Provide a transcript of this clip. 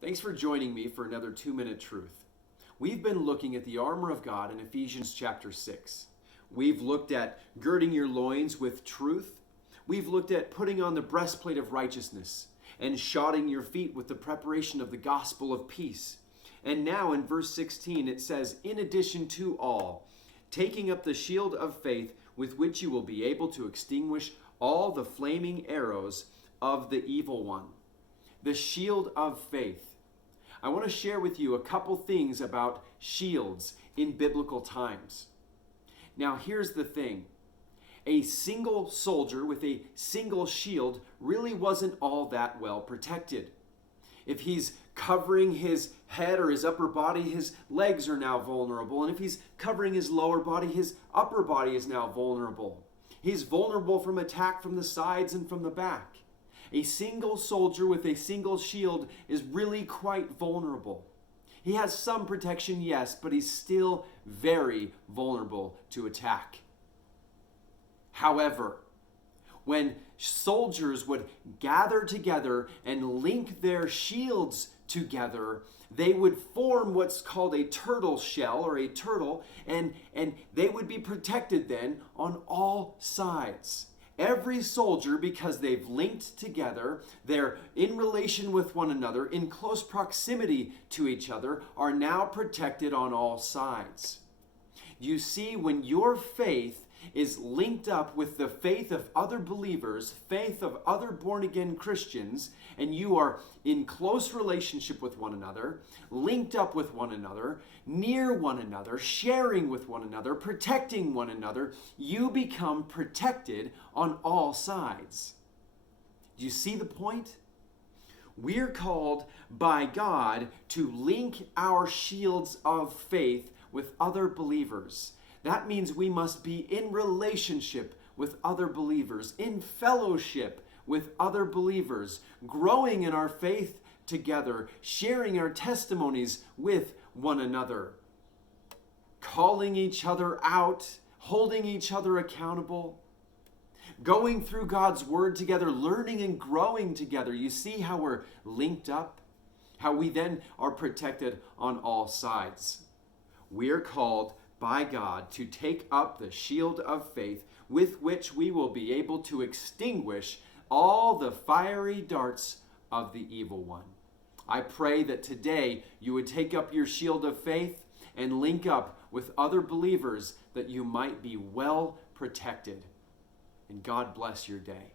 Thanks for joining me for another 2-Minute Truth. We've been looking at the armor of God in Ephesians chapter 6. We've looked at girding your loins with truth. We've looked at putting on the breastplate of righteousness and shodding your feet with the preparation of the gospel of peace. And now in verse 16 it says, in addition to all, taking up the shield of faith with which you will be able to extinguish all the flaming arrows of the evil one. The shield of faith. I want to share with you a couple things about shields in biblical times. Now, here's the thing. A single soldier with a single shield really wasn't all that well protected. If he's covering his head or his upper body, his legs are now vulnerable. And if he's covering his lower body, his upper body is now vulnerable. He's vulnerable from attack from the sides and from the back. A single soldier with a single shield is really quite vulnerable. He has some protection, yes, but he's still very vulnerable to attack. However, when soldiers would gather together and link their shields together, they would form what's called a turtle shell or a turtle, and they would be protected then on all sides. Every soldier, because they've linked together, they're in relation with one another, in close proximity to each other, are now protected on all sides. You see, when your faith is linked up with the faith of other believers, faith of other born-again Christians, and you are in close relationship with one another, linked up with one another, near one another, sharing with one another, protecting one another, you become protected on all sides. Do you see the point? We're called by God to link our shields of faith with other believers. That means we must be in relationship with other believers, in fellowship with other believers, growing in our faith together, sharing our testimonies with one another, calling each other out, holding each other accountable, going through God's word together, learning and growing together. You see how we're linked up? How we then are protected on all sides. We're called by God to take up the shield of faith with which we will be able to extinguish all the fiery darts of the evil one. I pray that today you would take up your shield of faith and link up with other believers that you might be well protected. And God bless your day.